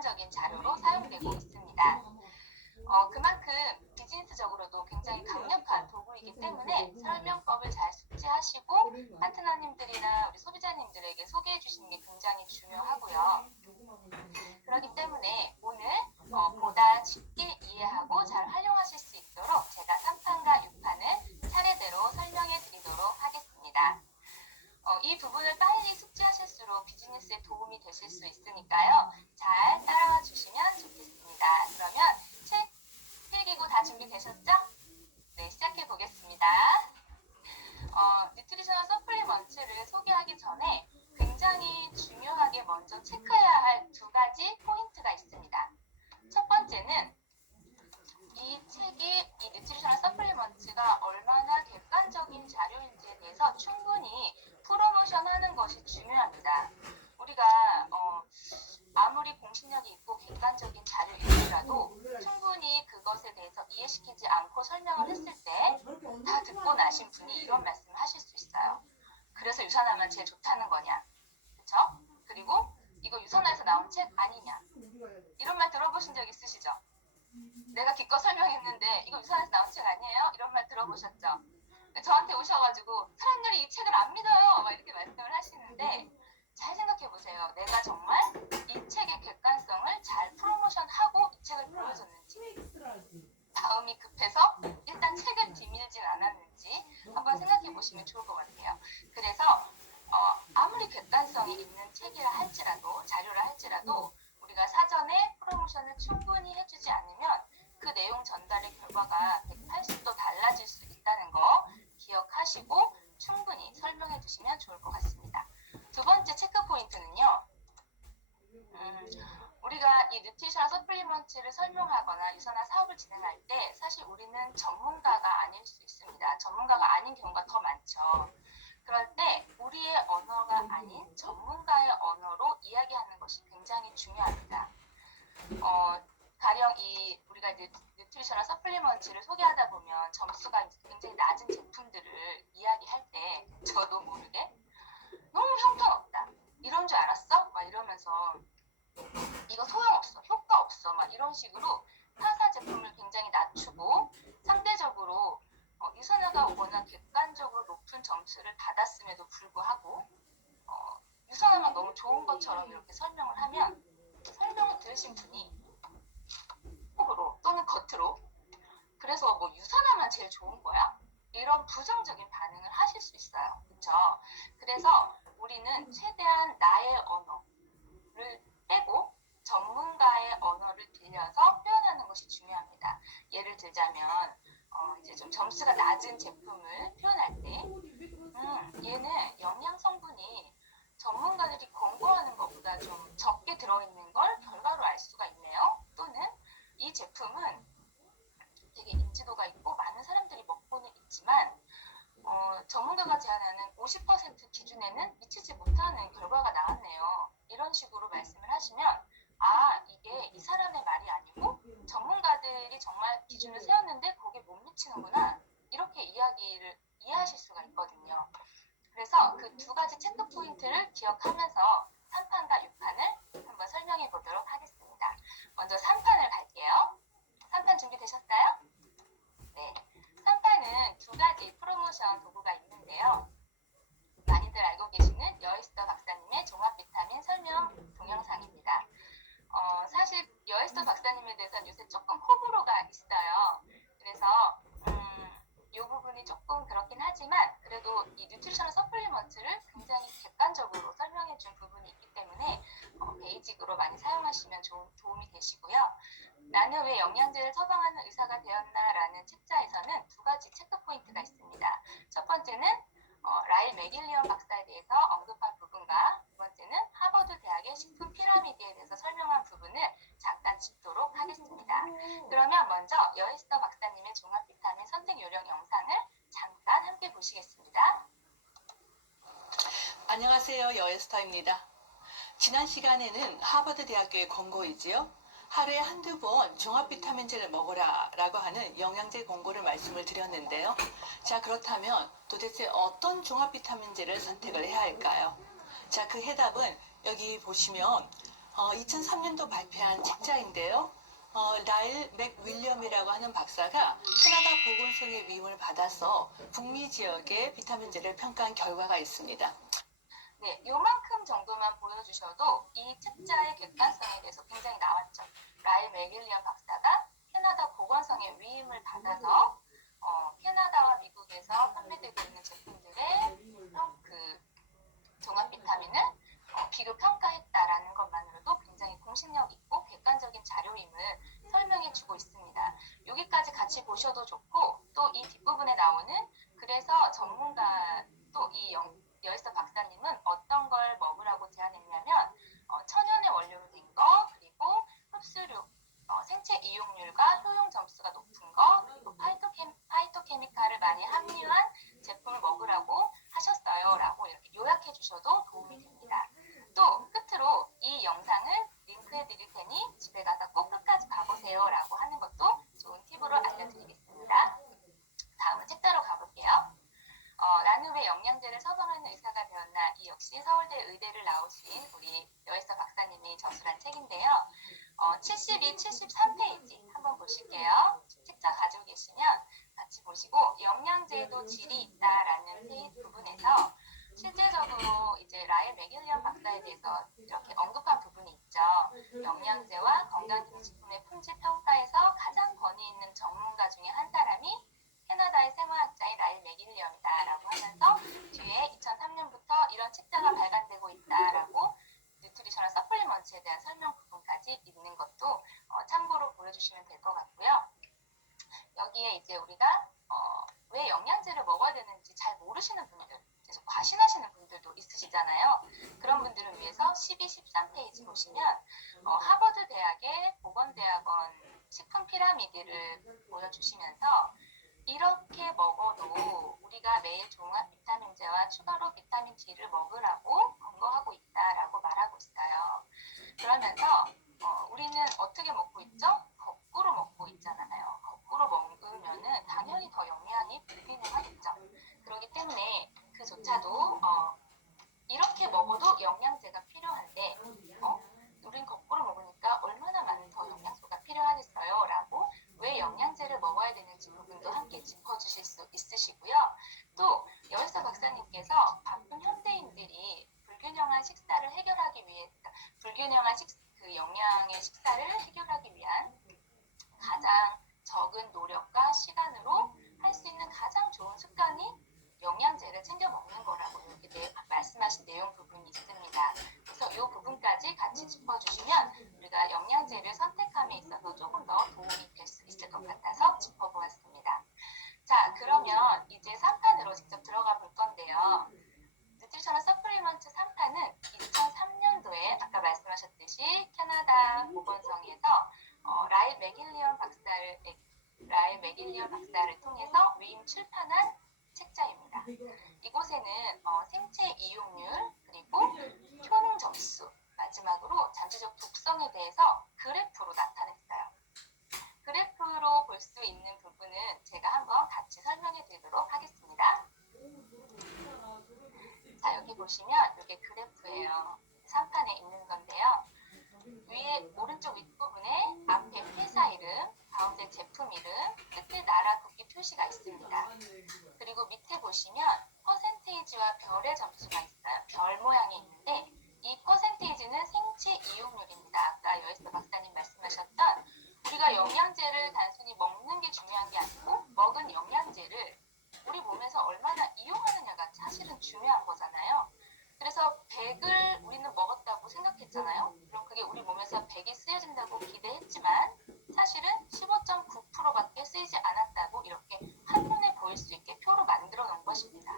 객관적인 자료로 사용되고 있습니다. 그만큼 비즈니스적으로도 굉장히 강력한 도구이기 때문에 설명법을 잘 숙지하시고 파트너님들이나 우리 소비자님들에게 소개해 주시는 게 굉장히 중요하고요. 그렇기 때문에 오늘 보다 쉽게 이해하고 잘 활용하실 수 있도록 제가 3판과 6판을 차례대로 설명해 드리도록 하겠습니다. 이 부분을 빨리 숙지하실수록 비즈니스에 도움이 되실 수 있으니까요. 잘 따라와 주시면 좋겠습니다. 그러면 책 필기구 다 준비되셨죠? 네, 시작해 보겠습니다. 뉴트리셔널 서플리먼트를 소개하기 전에 굉장히 중요하게 먼저 체크해야 할 두 가지 포인트가 있습니다. 첫 번째는 이 책이 이 뉴트리셔널 서플리먼트가 얼마나 객관적인 자료인지에 대해서 충분히 프로모션하는 것이 중요합니다. 우리가 아무리 공신력이 있고 객관적인 자료일지라도 충분히 그것에 대해서 이해시키지 않고 설명을 했을 때 다 듣고 나신 분이 이런 말씀을 하실 수 있어요. 그래서 유산화만 제일 좋다는 거냐? 그쵸? 그리고 이거 유산화에서 나온 책 아니냐? 이런 말 들어보신 적 있으시죠? 내가 기껏 설명했는데 이거 유산화에서 나온 책 아니에요? 이런 말 들어보셨죠? 저한테 오셔가지고 사람들이 이 책을 안 믿어요! 막 이렇게 말씀을 하시는데 잘 생각해보세요. 내가 정말 이 책의 객관성을 잘 프로모션하고 이 책을 보여줬는지, 다음이 급해서 일단 책을 뒤밀진 않았는지 한번 생각해보시면 좋을 것 같아요. 그래서 아무리 객관성이 있는 책이라 할지라도, 자료라 할지라도 우리가 사전에 프로모션을 충분히 해주지 않으면 그 내용 전달의 결과가 180도 달라질 수 있다는 거 기억하시고 충분히 설명해 주시면 좋을 것 같습니다. 두 번째 체크 포인트는요. 우리가 이 뉴트리셔널 서플리먼트를 설명하거나 유산화 사업을 진행할 때 사실 우리는 전문가가 아닐 수 있습니다. 전문가가 아닌 경우가 더 많죠. 그럴 때 우리의 언어가 아닌 전문가의 언어로 이야기하는 것이 굉장히 중요합니다. 가령 우리가 뉴트리셔널 서플리먼트를 소개하다 보면 점수가 굉장히 낮은 제품들을 이야기할 때 저도 모르게 너무 형편없다. 이런 줄 알았어? 막 이러면서 이거 소용없어. 효과 없어. 막 이런 식으로 타사 제품을 굉장히 낮추고 상대적으로 유산화가 워낙 객관적으로 높은 점수를 받았음에도 불구하고 유산화만 너무 좋은 것처럼 이렇게 설명을 하면 설명을 들으신 분이 속으로 또는 겉으로 그래서 뭐 유산화만 제일 좋은 거야? 이런 부정적인 반응을 하실 수 있어요. 그렇죠? 그래서 우리는 최대한 나의 언어를 빼고 전문가의 언어를 빌려서 표현하는 것이 중요합니다. 예를 들자면 이제 좀 점수가 낮은 제품을 표현할 때 얘는 영양 성분이 전문가들이 권고하는 것보다 좀 적게 들어있는 걸 결과로 알 수가 있네요. 또는 이 제품은 되게 인지도가 있고 많은 사람들이 먹고는 있지만 전문가가 제안하는 50% 기준에는 미치지 못하는 결과가 나왔네요. 이런 식으로 말씀을 하시면 이게 이 사람의 말이 아니고 전문가들이 정말 기준을 세웠는데 거기에 못 미치는구나. 이렇게 이해하실 수가 있거든요. 그래서 그 두 가지 체크 포인트를 기억하면서 3판과 6판을 한번 설명해 보도록 하겠습니다. 먼저 3판을 갈게요. 3판 준비되셨어요? 네. 3판은 두 가지 프로모션 도구가 있는데요. 많이들 알고 계시는 여에스더 박사님의 종합 비타민 설명 동영상입니다. 사실 여에스더 박사님에 대해서는 요새 조금 호불호가 있어요. 그래서 이 부분이 조금 그렇긴 하지만 그래도 이 뉴트리셔널 서플리먼트를 굉장히 객관적으로 설명해 준 부분이 있기 때문에 베이직으로 많이 사용하시면 도움이 되시고요. 나는 왜 영양제를 처방하는 의사가 되었나라는 책자에서는 두 가지 체크 포인트가 있습니다. 첫 번째는 라일 맥길리언 박사에 대해서 언급한 부분과 두 번째는 하버드 대학의 식품 피라미드에 대해서 설명한 부분을 잠깐 짚도록 하겠습니다. 그러면 먼저 여에스더 박사님의 종합 비타민 선택 요령 영상을 잠깐 함께 보시겠습니다. 안녕하세요. 여에스터입니다. 지난 시간에는 하버드 대학교의 권고이지요. 하루에 한두 번 종합 비타민제를 먹어라 라고 하는 영양제 권고를 말씀을 드렸는데요. 자, 그렇다면 도대체 어떤 종합 비타민제를 선택을 해야 할까요? 자, 그 해답은 여기 보시면 2003년도 발표한 책자인데요. 라일 맥윌리엄이라고 하는 박사가 캐나다 보건성의 위임을 받아서 북미 지역의 비타민제를 평가한 결과가 있습니다. 네, 요만큼 정도만 보여주셔도 이 책자의 객관성에 대해서 굉장히 나왔죠. 라일 맥윌리엄 박사가 캐나다 보건성의 위임을 받아서 캐나다와 미국에서 판매되고 있는 제품들의 그 종합 비타민을 비교 평가했다라는 것만으로도 굉장히 공신력 있고 객관적인 자료임을 설명해 주고 있습니다. 여기까지 같이 보셔도 좋고 또 이 뒷부분에 나오는 그래서 전문가 또 이 여이서 박사님은 어떤 걸 먹으라고 제안했냐면 천연의 원료로 된 거, 그리고 흡수력, 생체 이용률과 효용 점수가 높은 거, 그리고 파이토케미칼을 많이 함유한 제품을 먹으라고 하셨어요 라고 이렇게 요약해 주셔도 도움이 됩니다. 또 끝으로 이 영상을 링크해 드릴 테니 집에 가서 꼭 끝까지 봐보세요 라고 하는 것도 좋은 팁으로 알려드리겠습니다. 다음은 책자로 가볼게요. 나는 왜 영양제를 처방하는 의사가 되었나, 이 역시 서울대 의대를 나오신 우리 여이서 박사님이 저술한 책인데요. 72, 73페이지 한번 보실게요. 책자 가지고 계시면 같이 보시고 영양제에도 질이 있다라는 페이지 부분에서 실제적으로 이제 라일 맥윌리엄 박사에 대해서 이렇게 언급한 부분이 있죠. 영양제와 건강기능식품의 품질 평가에서 가장 권위 있는 전문가 중에 한 사람이 캐나다의 생화학자인 라일 맥윌리엄이다라고 하면서 뒤에 2003년부터 이런 책자가 발간되고 있다라고 뉴트리셔널 서플리먼트에 대한 설명 부분까지 있는 것도 참고로 보여주시면 될 것 같고요. 여기에 이제 우리가 왜 영양제를 먹어야 되는지 잘 모르시는 분들, 계속 과신하시는 분들도 있으시잖아요. 그런 분들을 위해서 12, 13페이지 보시면 하버드 대학의 보건대학원 식품 피라미드를 보여주시면서 이렇게 먹어도 우리가 매일 종합 비타민제와 추가로 비타민 D를 먹으라고 권고하고 있다라고 말하고 있어요. 그러면서 우리는 어떻게 먹고 있죠? 거꾸로 먹고 있잖아요. 거꾸로 먹으면은 당연히 더 영양이 불균형하겠죠. 그렇기 때문에 그조차도 이렇게 먹어도 영양제가 필요한데 우린 거꾸로 먹으니까 얼마나 많은 더 영양소가 필요하겠어요? 라고 왜 영양제를 먹어야 되는지 부분도 함께 짚어주실 수 있으시고요. 또 여이서 박사님께서 바쁜 현대인들이 불균형한 식사를 해결하기 위해, 불균형한 그 영양의 식사를 해결하기 위한 가장 적은 노력과 시간으로 할 수 있는 가장 좋은 습관이 영양제를 챙겨 먹는 거라고 이렇게 말씀하신 내용 부분이 있습니다. 그래서 이 부분까지 같이 짚어주시면 우리가 영양제를 선택함에 있어서 조금 더 도움이 될 수 있을 것 같아서 짚어보았습니다. 자, 그러면 이제 3판으로 직접 들어가 볼 건데요. 뉴트리셔널 서플리먼트 3판은 2003년도에 아까 말씀하셨듯이 캐나다 보건성에서 라일 맥윌리엄 박사를 통해서 위임 출판한 책자입니다. 이곳에는 생체 이용률 그리고 효능 점수, 마지막으로 잠재적 독성에 대해서 그래프로 나타냈어요. 그래프로 볼 수 있는 부분은 제가 한번 같이 설명해 드리도록 하겠습니다. 자, 여기 보시면 이게 그래프예요. 3판에 있는 건데요. 위에 오른쪽 윗부분에 앞에 회사 이름, 가운데 제품 이름, 끝에 나라 국기 표시가 있습니다. 그리고 밑에 보시면 퍼센테이지와 별의 점수가 있어요. 별 모양이 있는데 이 퍼센테이지는 생체 이용률입니다. 아까 여이서 박사님 말씀하셨던 우리가 영양제를 단순히 먹는 게 중요한 게 아니고 먹은 영양제를 우리 몸에서 얼마나 이용하느냐가 사실은 중요한 거잖아요. 그래서 100을 우리는 먹었다고 생각했잖아요. 그럼 그게 우리 몸에서 100이 쓰여진다고 기대했지만 사실은 15.9%밖에 쓰이지 않았다고 이렇게 한눈에 보일 수 있게 표로 만들어 놓은 것입니다.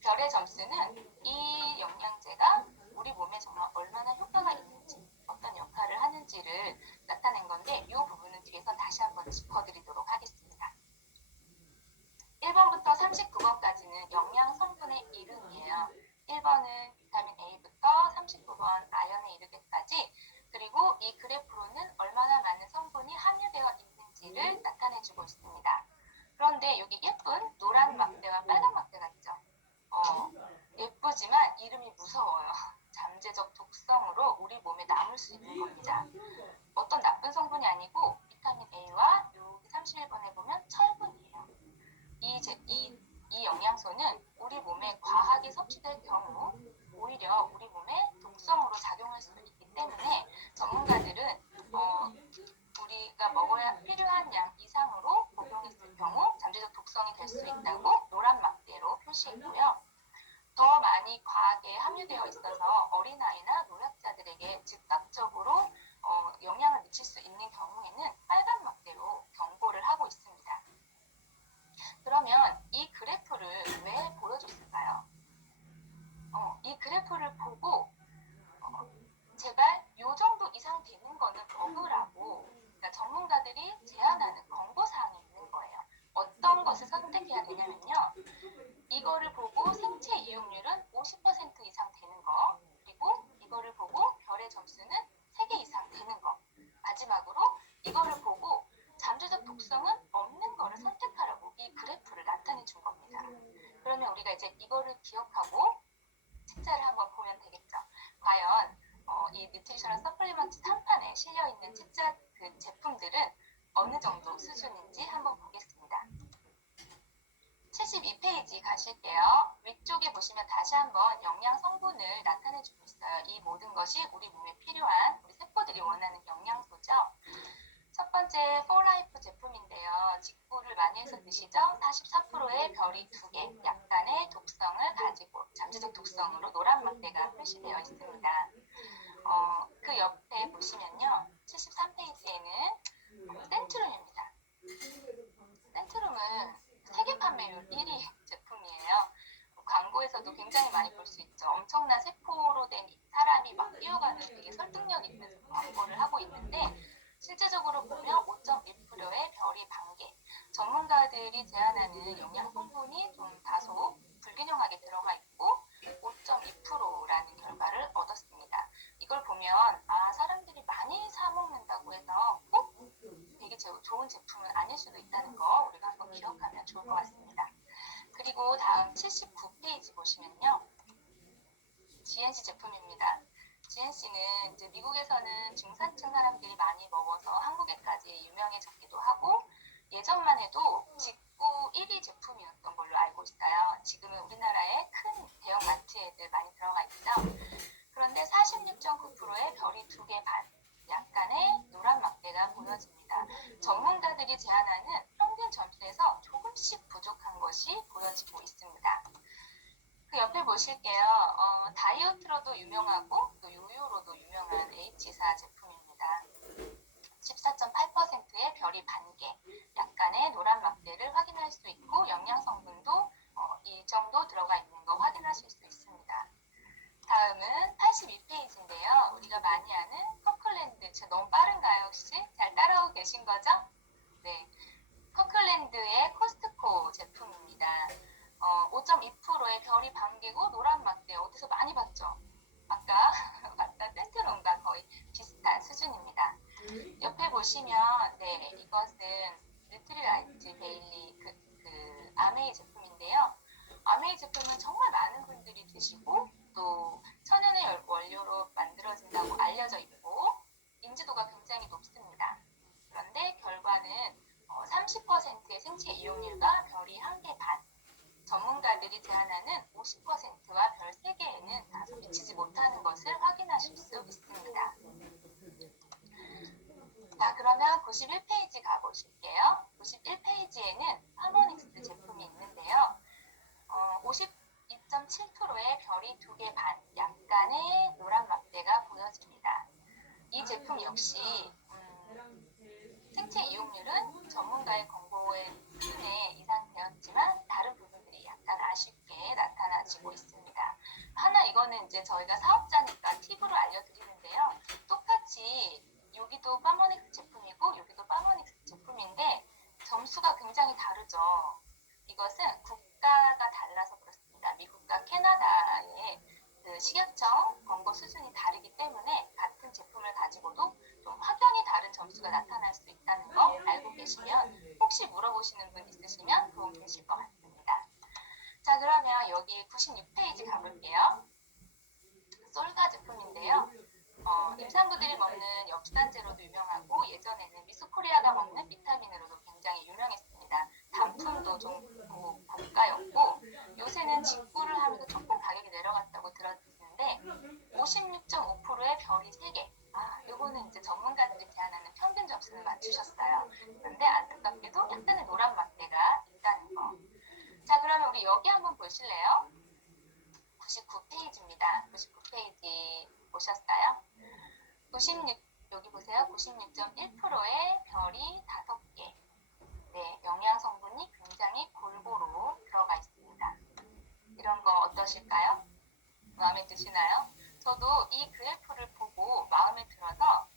별의 점수는 이 영양제가 우리 몸에 정말 얼마나 효과가 있는지, 어떤 역할을 하는지를 나타낸 건데 이 부분은 뒤에서 다시 한번 짚어드리도록 하겠습니다. 1번부터 39번까지는 영양 성분의 이름이에요. 1번은 비타민 A부터 39번 아연에 이르기까지, 그리고 이 그래프로는 얼마나 많은 성분이 함유되어 있는지를 나타내주고 있습니다. 그런데 여기 예쁜 노란 막대와 빨간 막대가 있죠. 예쁘지만 이름이 무서워요. 잠재적 독성으로 우리 몸에 남을 나눌 수 있는 겁니다. 어떤 나쁜 성분이 아니고 비타민 A와 여기 31번에 보면 철분이에요. 이 영양소는 우리 몸에 과하게 섭취될 경우 오히려 우리 몸에 독성으로 작용할 수 있기 때문에 전문가들은 우리가 먹어야 필요한 양 이상으로 복용했을 경우 잠재적 독성이 될 수 있다고 노란 막대로 표시했고요. 더 많이 과하게 함유되어 있어서 어린아이나 노약자들에게 즉각적으로 영향을 미칠 수 있는 경우에는 빨간 막대로 경고를 하고 있습니다. 그러면 이 그래프를 왜 보여줬을까요? 이 그래프를 보고 제발 요 정도 이상 되는 거는 먹으라고 그러니까 전문가들이 제안하는 권고사항이 있는 거예요. 어떤 것을 선택해야 되냐면요. 이거를 보고 생체 이용률은 50% 이상 되는 거, 그리고 이거를 보고 별의 점수는 3개 이상 되는 거, 마지막으로 이거를 보고 잠재적 독성은 없는 거를 선택하라고 이 그래프를 나타내 준 겁니다. 그러면 우리가 이제 이거를 기억하고 책자를 한번 보면 되겠죠. 과연 이 뉴트리셔널 서플리먼트 3판에 실려있는 책자 그 제품들은 어느 정도 수준인지 한번 보겠습니다. 72페이지 가실게요. 위쪽에 보시면 다시 한번 영양 성분을 나타내주고 있어요. 이 모든 것이 우리 몸에 필요한 우리 세포들이 원하는 영양소죠. 첫 번째 4라이프 제품인데요. 직구를 많이 해서 드시죠? 44%의 별이 2개, 약간의 독성을 가지고 잠재적 독성으로 노란 막대가 표시되어 있습니다. 그 옆에 보시면요. 73페이지에는 센트룸입니다. 센트룸은 세계 판매율 1위 제품이에요. 광고에서도 굉장히 많이 볼 수 있죠. 엄청난 세포로 된 사람이 막 뛰어가는 되게 설득력 있는 광고를 하고 있는데 실제적으로 보면 5.1%의 별이 반개. 전문가들이 제안하는 영양 성분이 좀 다소 불균형하게 들어가 있고 5.2%라는 결과를 얻었습니다. 이걸 보면 사람들이 많이 사 먹는다고 해서 꼭 되게 좋은 제품은 아닐 수도 있다는 거 우리가 한번 기억하면 좋을 것 같습니다. 그리고 다음 79페이지 보시면요. GNC 제품입니다. GNC는 이제 미국에서는 중산층 사람들이 많이 먹어서 한국에까지 유명해졌기도 하고 예전만 해도 직구 1위 제품이었던 걸로 알고 있어요. 지금은 우리나라의 큰 대형 마트에들 많이 들어가 있죠. 그런데 46.9%의 별이 2개 반, 약간의 노란 막대가 보여집니다. 전문가들이 제안하는 평균 점수에서 조금씩 부족한 것이 보여지고 있습니다. 그 옆에 보실게요. 다이어트로도 유명하고 또 요요로도 유명한 H사 제품입니다. 14.8%의 별이 반개, 약간의 노란 막대를 확인할 수 있고 영양 성분도 이 정도 들어가 있는 거 확인하실 수 있습니다. 다음은 82페이지인데요. 우리가 많이 아는 커클랜드, 제가 너무 빠른가요 혹시? 잘 따라오고 계신 거죠? 네, 커클랜드의 코스트코 제품입니다. 5.2%의 별이 반개고 노란 막대 어디서 많이 봤죠? 아까 봤던 센트론과 거의 비슷한 수준입니다. 옆에 보시면 이것은 뉴트리라이트 베일리 그 아메이 제품인데요. 아메이 제품은 정말 많은 분들이 드시고 또 천연의 원료로 만들어진다고 알려져 있고 인지도가 굉장히 높습니다. 그런데 결과는 30%의 생체 이용률과 별이 1개 반, 전문가들이 제안하는 50%와 별 3개에는 다소 미치지 못하는 것을 확인하실 수 있습니다. 자, 그러면 91페이지 가보실게요. 91페이지에는 파모닉스 제품이 있는데요. 52.7%의 별이 2개 반, 약간의 노란 막대가 보여집니다. 이 제품 역시 생체 이용률은 전문가의 권고에 이상 되었지만 다른 부분들이 약간 아쉽게 나타나지고 있습니다. 하나 이거는 이제 저희가 사업자니까 팁으로 알려드리는데요. 똑같이 여기도 파모닉스 제품이고 여기도 파모닉스 제품인데 점수가 굉장히 다르죠. 이것은 국가가 달라서 그렇습니다. 미국과 캐나다의 그 식약청 권고 수준이 다르기 때문에 같은 제품을 가지고도 좀 확연히 다른 점수가 나타날 수 있다는 거 알고 계시면 혹시 물어보시는 분 있으시면 도움 되실 것 같습니다. 자, 그러면 여기 96페이지 가볼게요. 솔가 제품인데요. 임산부들이 먹는 엽산제로도 유명하고 예전에는 미스코리아가 먹는 비타민으로도 굉장히 유명했습니다. 단품도 좀 고가였고 요새는 직구를 하면서 조금 가격이 내려갔다고 들었는데 56.5%의 별이 3개. 요거는 이제 전문가들이 제안하는 평균 점수를 맞추셨어요. 그런데 안타깝게도 약간의 노란 막대가 있다는 거. 자, 그러면 우리 여기 한번 보실래요? 99페이지입니다. 99페이지 보셨어요? 96, 여기 보세요. 96.1%의 별이 5개. 네, 영양 성분이 굉장히 골고루 들어가 있습니다. 이런 거 어떠실까요? 마음에 드시나요? 저도 이 그래프를 보고 마음에 들어서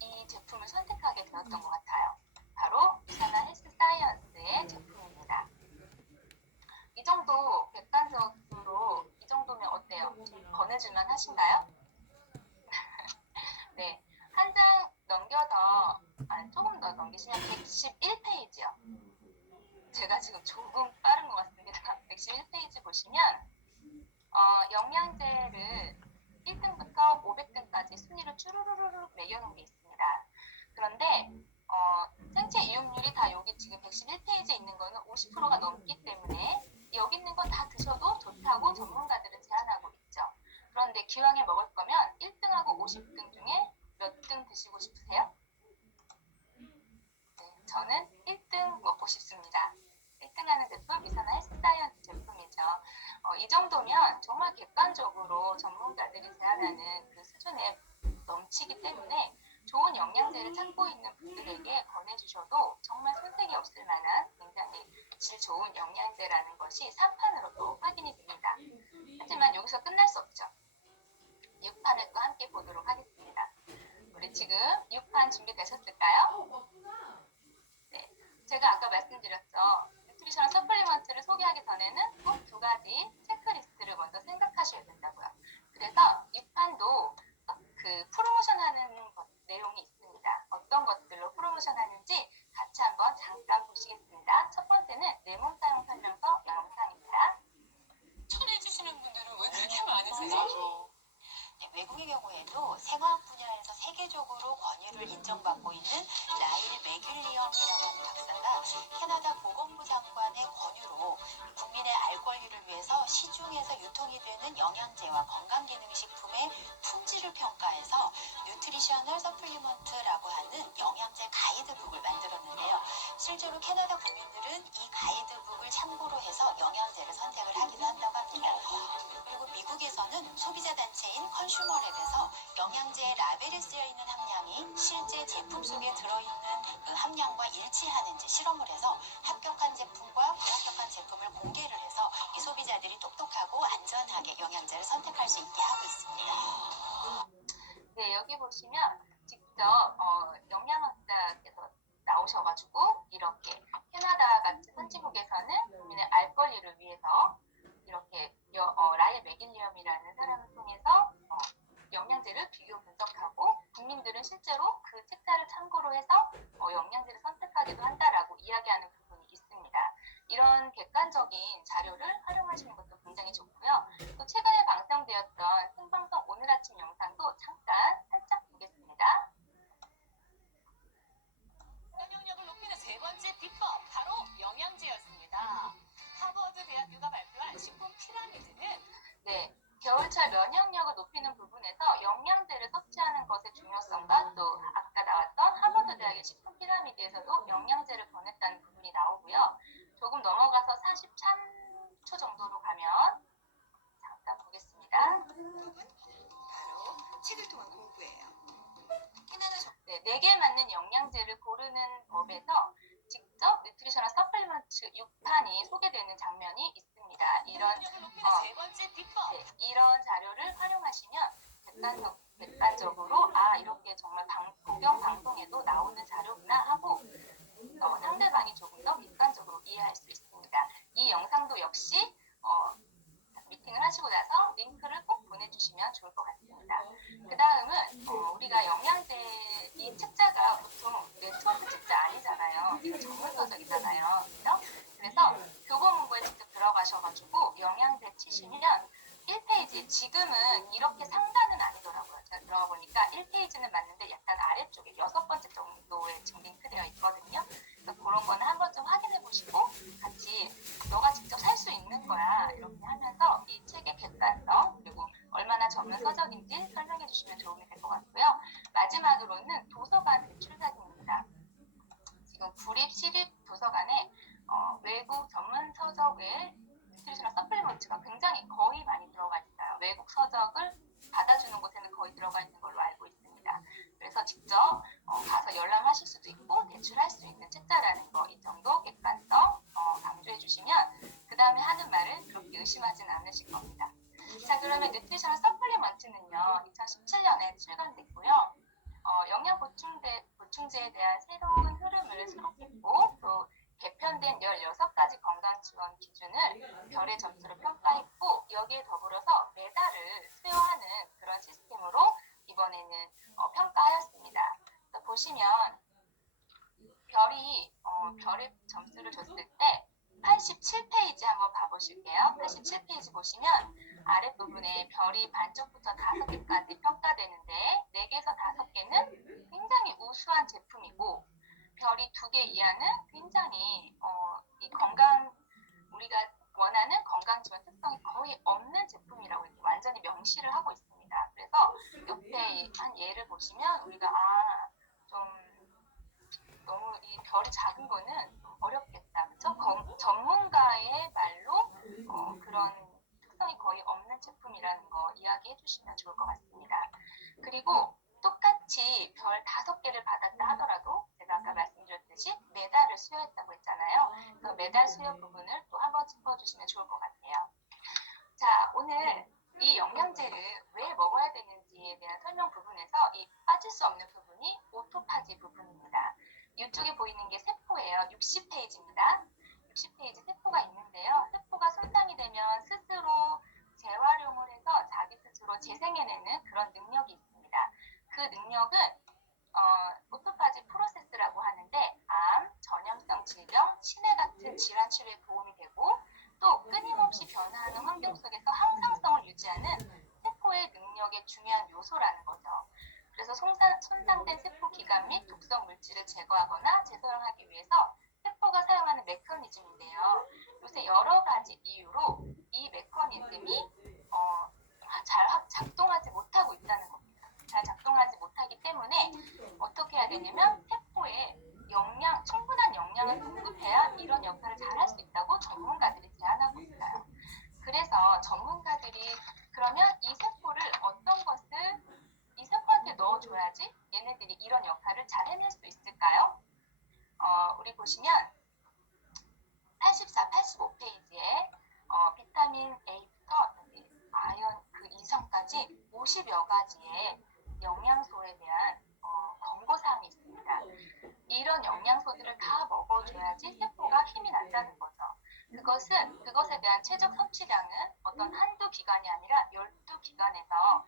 이 제품을 선택하게 되었던 것 같아요. 바로 유산한 헬스 사이언스의 제품입니다. 이 정도 객관적으로 이 정도면 어때요? 권해줄만 하신가요? 네, 한 장 넘겨서 조금 더 넘기시면 111페이지요. 제가 지금 조금 빠른 것 같습니다. 111페이지 보시면 영양제를 1등부터 500등까지 순위로 쭈루루루룩 매겨놓은 게 있습니다. 그런데 생체 이용률이 다 여기 지금 111페이지에 있는 거는 50%가 넘기 때문에 여기 있는 건 다 드셔도 좋다고 전문가들은 제안하고 있죠. 그런데 기왕에 먹을 거면 1등하고 50등 중에 몇 등 드시고 싶으세요? 네, 저는 1등 먹고 싶습니다. 1등 하는 제품 유산한 헬스 사이언스 제품이죠. 이 정도면 정말 객관적으로 전문가들이 제안하는 그 수준에 넘치기 때문에 좋은 영양제를 찾고 있는 분들에게 권해주셔도 정말 손색이 없을 만한 굉장히 질 좋은 영양제라는 것이 3판으로도 확인이 됩니다. 하지만 여기서 끝날 수 없죠. 6판을 또 함께 보도록 하겠습니다. 우리 지금 6판 준비되셨을까요? 네, 제가 아까 말씀드렸죠. 뉴트리션 서플리먼트를 소개하기 전에는 꼭 2가지 체크리스트를 먼저 생각하셔야 된다고요. 그래서 6판도 그 프로모션하는 내용이 있습니다. 어떤 것들로 프로모션하는지 같이 한번 잠깐 보시겠습니다. 첫 번째는 내몸 사용 설명서 영상입니다. 쳐내주시는 분들은 왜 그렇게 많으세요? 네, 외국의 경우에도 생화학 분야에서 세계적으로 권위를 인정받고 있는 라일 맥귤리엄이라고 하는 박사가 캐나다 보건부 장관의 권유로 국민의 알 권리를 위해서 시중에서 유통이 되는 영양제와 건강기능식품의 품질을 평가해서 뉴트리셔널 서플리먼트라고 하는 영양제 가이드북을 만들었는데요. 실제로 캐나다 국민들은 이 가이드북을 참고로 해서 영양제를 선택을 하기도 한다고 합니다. 그리고 미국에서는 소비자 단체인 컨슈머랩에서 영양제의 라벨에 쓰여 있는 함량이 실제 제품 속에 들어있는 그 함량과 일치하는지 실험을 해서 합격한 제품과 불합격한 제품을 공개를 해서 이 소비자들이 똑똑하고 안전하게 영양제를 선택할 수 있게 하고 있습니다. 네, 여기 보시면 직접 영양학자께서 나오셔가지고 이렇게 캐나다 같은 선진국에서는 국민의 알 권리를 위해서 이렇게 라일 맥길리엄이라는 사람을 통해서 영양제를 비교 분석하고 국민들은 실제로 그 책자를 참고로 해서 영양제를 선택하기도 한다라고 이야기하는 부분이 있습니다. 이런 객관적인 자료를 활용하시는 것도 굉장히 좋고요. 또 최근에 방송되었던 생방송 오늘 아침 영상도 잠깐 살짝 보겠습니다. 면역력을 높이는 세 번째 비법, 바로 영양제였습니다. 하버드 대학교가 발표한 식품 피라미드는 네, 겨울철 면역력을 높이는 부분에서 영양제를 섭취하는 것의 중요성과 또 아까 나왔던 하버드 대학의 식품 피라미드에서도 영양제를 권했다는 부분이 나오고요. 조금 넘어가서 43초 정도로 가면 잠깐 보겠습니다. 바로 책을 통한 공부예요. 네, 4개 맞는 영양제를 고르는 법에서 직접 뉴트리셔널 서플리먼트 6판이 소개되는 장면이 있습니다. 면역력을 높이는 세 번째 비법. 네, 이런 자료를 활용하시면 객관적으로 이렇게 정말 공영 방송에도 나오는 자료구나 하고 상대방이 조금 더 객관적으로 이해할 수 있습니다. 이 영상도 역시 미팅을 하시고 나서 링크를 꼭 보내주시면 좋을 것 같습니다. 그 다음은 우리가 영양제 이 책자가 보통 네트워크 책자 아니잖아요. 이거 전문 서적이잖아요. 그렇죠? 그래서 교보문고에 직접 들어가셔가지고 영양제 치시면 1페이지 지금은 이렇게 상단은 아니더라고요. 제가 들어보니까 1페이지는 맞는데 약간 아래쪽에 6번째 정도에 지금 링크되어 있거든요. 그래서 그런 거는 한번 좀 확인해 보시고 같이 너가 직접 살 수 있는 거야 이렇게 하면서 이 책의 객관성 그리고 얼마나 전문 서적인지 설명해 주시면 도움이 될 것 같고요. 마지막으로는 도서관 대출 사진입니다. 지금 구립, 시립 도서관에 외국 전문 서적의 뉴트리셔널 서플리먼트가 굉장히 거의 많이 들어가 있어요. 외국 서적을 받아주는 곳에는 거의 들어가 있는 걸로 알고 있습니다. 그래서 직접 가서 열람하실 수도 있고 대출할 수 있는 책자라는 거 이 정도 객관성 강조해 주시면 그 다음에 하는 말을 그렇게 의심하진 않으실 겁니다. 자, 그러면 뉴트리셔널 서플리먼트는요 2017년에 출간됐고요. 영양 보충제에 대한 새로운 흐름을 수록했고 또 개편된 16가지 건강 지원 기준을 별의 점수로 평가했고 여기에 더불어서 메달을 수여하는 그런 시스템으로 이번에는 평가하였습니다. 그래서 보시면 별의 점수를 줬을 때 87페이지 한번 봐보실게요. 87페이지 보시면 아랫부분에 별이 반쪽부터 5개까지 평가되는데 4개에서 5개는 굉장히 우수한 제품이고 별이 2개 이하는 굉장히 이 우리가 원하는 건강 지원 특성이 거의 없는 제품이라고 이렇게 완전히 명시를 하고 있습니다. 그래서 옆에 한 예를 보시면 우리가 좀 너무 이 별이 작은 거는 어렵겠다. 그렇죠? 전문가의 말로 그런 특성이 거의 없는 제품이라는 거 이야기해 주시면 좋을 것 같습니다. 그리고 똑같이 별 5개를 받았다 하더라도 제가 아까 말씀드렸듯이 메달을 수여했다고 했잖아요. 그 메달 수여 부분을 또 한번 짚어주시면 좋을 것 같아요. 자, 오늘 이 영양제를 왜 먹어야 되는지에 대한 설명 부분에서 이 빠질 수 없는 부분이 오토파지 부분입니다. 이쪽에 보이는 게 세포예요. 60페이지입니다. 60페이지 세포가 있는데요. 세포가 손상이 되면 스스로 재활용을 해서 자기 스스로 재생해내는 그런 능력이 있습니다. 그 능력은 오토파지 프로세스라고 하는데 암, 전염성 질병, 치매 같은 질환 치료에 도움이 되고 또 끊임없이 변화하는 환경 속에서 항상성을 유지하는 세포의 능력의 중요한 요소라는 거죠. 그래서 손상된 세포 기관 및 독성 물질을 제거하거나 재사용하기 위해서 세포가 사용하는 메커니즘인데요. 요새 여러 가지 이유로 이 메커니즘이 잘 작동하지 못하고 있다는 겁니다. 잘 작동하지 못하기 때문에 어떻게 해야 되냐면 세포에 충분한 영양을 공급해야 이런 역할을 잘 할 수 있다고 전문가들이 제안하고 있어요. 그래서 전문가들이 그러면 이 세포를 이 세포한테 넣어줘야지 얘네들이 이런 역할을 잘 해낼 수 있을까요? 우리 보시면 84, 85페이지에 비타민 A부터 아연 그 이상까지 50여 가지의 영양소에 대한 권고사항이 있습니다. 이런 영양소들을 다 먹어줘야지 세포가 힘이 난다는 거죠. 그것에 대한 최적 섭취량은 어떤 한두 기관이 아니라 12기관에서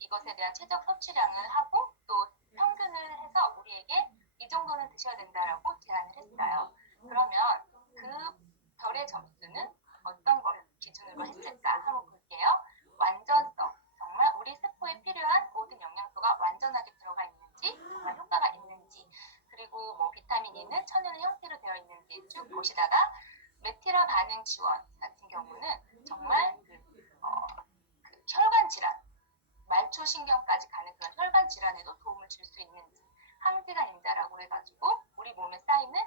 이것에 대한 최적 섭취량을 하고 또 평균을 해서 우리에게 이 정도는 드셔야 된다라고 제안을 했어요. 그러면 그 별의 점수는 어떤 걸 기준으로 했을까 한번 볼게요. 완전성, 정말 우리 세포에 필요한 모든 영양소가 완전하게 들어가 있는지, 정말 효과가 있는지, 그리고 뭐 비타민 E는 천연의 형태로 되어 있는지 쭉 보시다가 메티라 반응 지원 같은 경우는 정말 그 혈관 질환, 말초신경까지 가는 그런 혈관 질환에도 도움을 줄 수 있는지, 항질환 인자라고 해가지고 우리 몸에 쌓이는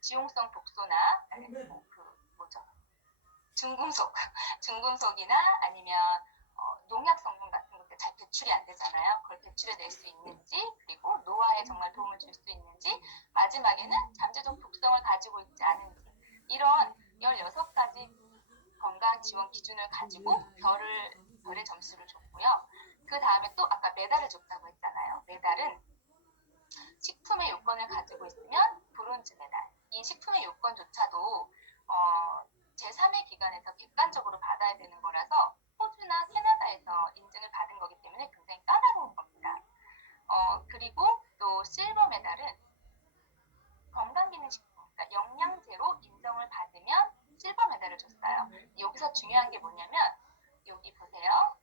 지용성 독소나 중금속이나 아니면 농약 성분 같은 것들 잘 배출이 안 되잖아요. 그걸 배출해낼 수 있는지, 그리고 노화에 정말 도움을 줄 수 있는지, 마지막에는 잠재적 독성을 가지고 있지 않은지, 이런 16가지 건강 지원 기준을 가지고 별의 점수를 줬고요. 그 다음에 또 아까 메달을 줬다고 했잖아요. 메달은 식품의 요건을 가지고 있으면 브론즈 메달. 이 식품의 요건조차도 제3의 기관에서 객관적으로 받아야 되는 거라서 호주나 캐나다에서 인증을 받은 거기 때문에 굉장히 까다로운 겁니다. 그리고 또 실버 메달은 건강기능식품, 그러니까 영양제로 인정을 받으면 실버 메달을 줬어요. 여기서 중요한 게 뭐냐면 여기 보세요.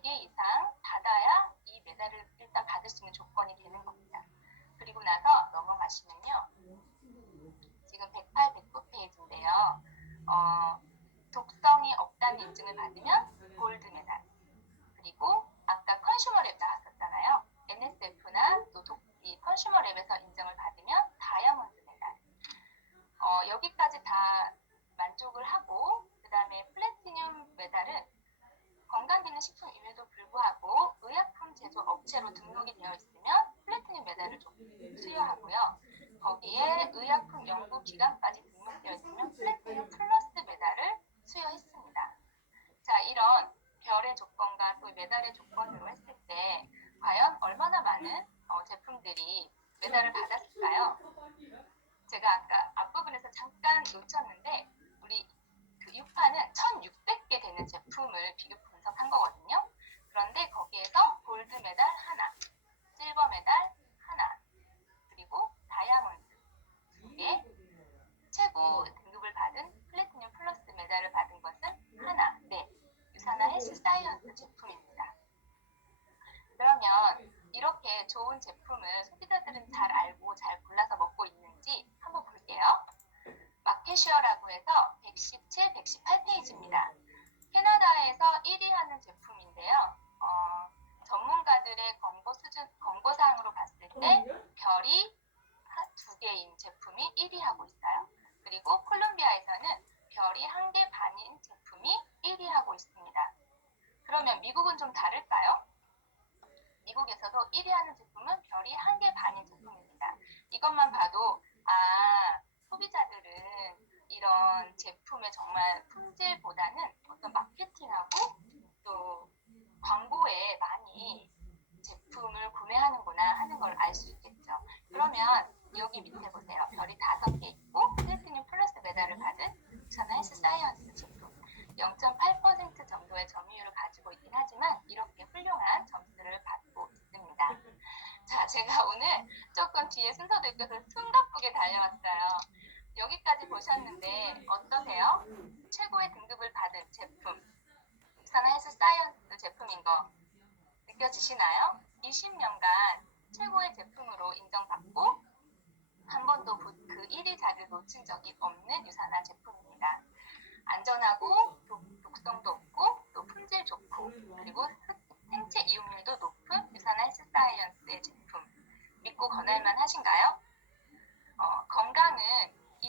4개 이상 받아야 이 메달을 일단 받을 수 있는 조건이 되는 겁니다. 그리고 나서 넘어가시면요. 지금 108, 109페이지인데요. 독성이 없다는 인증을 받으면 골드 메달. 그리고 아까 컨슈머랩 나왔었잖아요. NSF나 또 이 컨슈머랩에서 인정을 받으면 다이아몬드 메달. 여기까지 다 만족을 하고 그 다음에 플래티늄 메달은 건강기능식품임에도 불구하고 의약품 제조 업체로 등록이 되어 있으면 플래티늄 메달을 수여하고요. 거기에 의약품 연구기관까지 등록되어 있으면 플래티늄 플러스 메달을 수여했습니다. 자, 이런 별의 조건과 또 메달의 조건으로 했을 때 과연 얼마나 많은 제품들이 메달을 받았을까요? 제가 아까 앞부분에서 잠깐 놓쳤는데 우리 그 6판은 1600개 되는 제품을 비교 분석한 거거든요. 그런데 거기에서 골드 메달 하나, 실버 메달 하나, 그리고 다이아몬드 2개, 최고 등급을 받은 플래티늄 플러스 메달을 받은 것은 하나, 유산화 헬스 사이언스 제품입니다. 그러면 이렇게 좋은 제품을 소비자들은 잘 알고 잘 골라서 먹고 있는지 한번 볼게요. 마켓슈어라고 해서 117, 118페이지입니다. 캐나다에서 1위 하는 제품인데요. 전문가들의 권고사항으로 봤을 때 별이 2개인 제품이 1위 하고 있어요. 그리고 콜롬비아에서는 별이 1개 반인 제품이 1위 하고 있습니다. 그러면 미국은 좀 다를까요? 미국에서도 1위 하는 제품은 별이 1개 반인 제품입니다. 이것만 봐도 소비자들은 이런 제품의 정말 품질보다는 어떤 마케팅하고 또 광고에 많이 제품을 구매하는구나 하는 걸 알 수 있겠죠. 그러면 여기 밑에 보세요. 별이 5개 있고 플래티늄 플러스 메달을 받은 유산화 헬스 사이언스 제품 0.8% 정도의 점유율을 가지고 있긴 하지만 이렇게 훌륭한 점수를 받고 있습니다. 자, 제가 오늘 조금 뒤에 순서도 있고서 숨가쁘게 달려왔어요. 여기까지 보셨는데 어떠세요? 최고의 등급을 받은 제품, 유산화 헬스 사이언스 제품인 거 느껴지시나요? 20년간 최고의 제품으로 인정받고 한 번도 그 1위 자리를 놓친 적이 없는 유산화 제품입니다. 안전하고 독성도 없고 또 품질 좋고 그리고 생체 이용률도 높은 유산화 헬스 사이언스의 제품 믿고 권할만 하신가요?